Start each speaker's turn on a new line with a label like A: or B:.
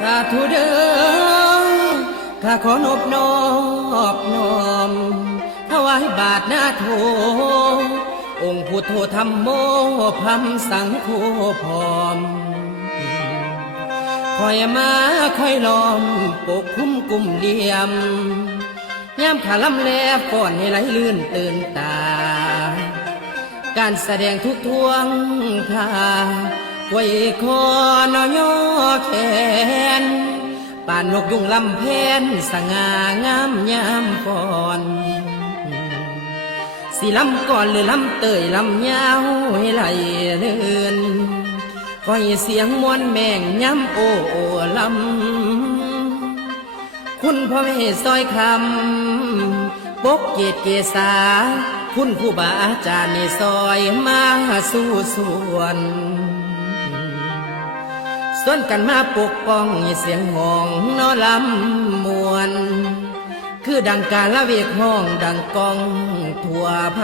A: สาธุเด้อข้าขอนอบนอมน้อมถวายบาทหน้าโท องค์พุทโธธรรมโมพัมสังโฆพร้อมคอยมาคอยล้อมปกคุ้มกลุ่มเดียมยามขาลำแลก่อนให้ไหลลื่นตื่นตา การแสดงทุกทวงท่าไว้คอนอย่อแขน ป่านนกยุงลำเพนสง่างามยามก่อนสิลำก่อนหรือลำเตยลำยาวให้ไหลเลื่อนคอยเสียงมวนแมงย้ำโอ้โอ้ลำคุณพ่อแม่ซอยคำปกเกตเกษาคุณครูบาอาจารย์ในซอยมาสู่ส่วน ส่วนกันมาปกป้องเสียงห้องนอลำมวน คือดังการละเวกห้องดังกองทั่วไพ